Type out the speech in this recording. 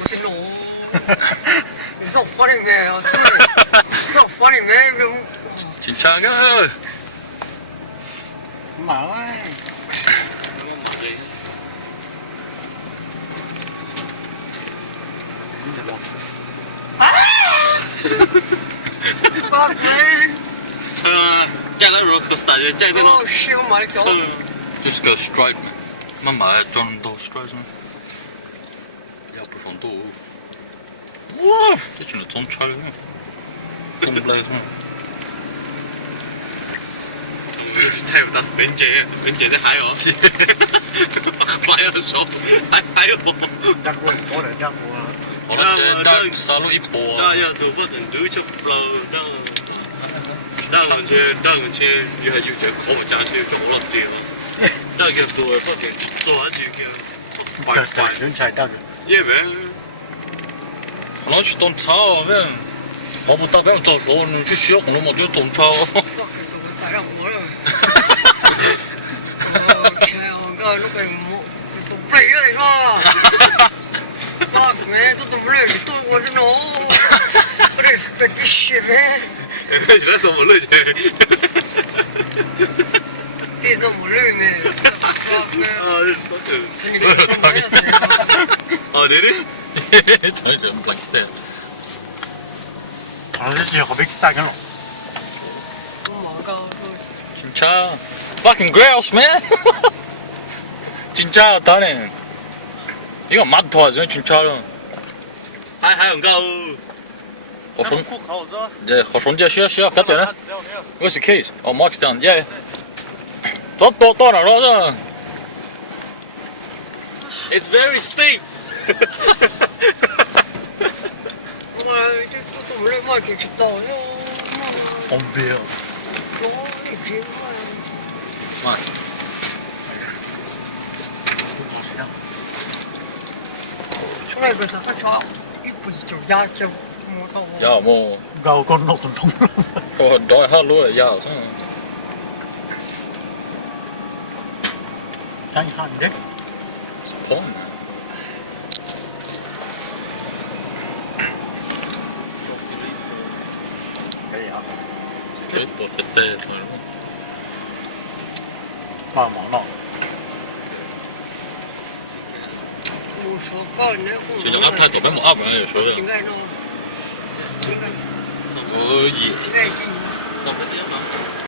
我的龙，你在火里面啊，是不是？在火里面就。 진짜 그 mở con lên chạy lại rồi khởi chạy chạy tới nó siêu mà chỗ just go straight mà mở John Doe straight mà ya不爽度哇这真的中差了中不来是吗太有大文姐在还有还有手还有chắc quên có để chắc của我的大杀戮一波那要做不能丢就不了让去你还有这可不加去做了这了那个做不停做完就个快快 đứng chạy đang 因为可能去动操问我不打算早说你去学红了嘛就动操打上火了天我告诉你都背了是吧那没都怎么了都我这种我这被给写没现在怎么了这这怎么了没你给我买哦对的 더 이제 막 기대 아저씨 허벅지 싸게 놓我告诉 진짜 fucking gross man 진짜 다네 이거 맛 도와줘 진짜로 还很高我손 쿡 가오서 네, 손제 쉬어 갔다 네 What's the case? Oh, mark's down. Yeah. 또 나가자. It's very steep 我这都怎么了嘛就知道哟 엄배요 你别问 만.出来个时候说一不就压就摸到我 야, 뭐 가오 건너 건통 너의 할로에 야. 향이 한데 폰. 그래야 뭐 그때 설마. 마 먹어 我说报你那 진짜 앞에 또 배모 앞에有说应该弄应该 어이. 应该进 không có tiếng lắm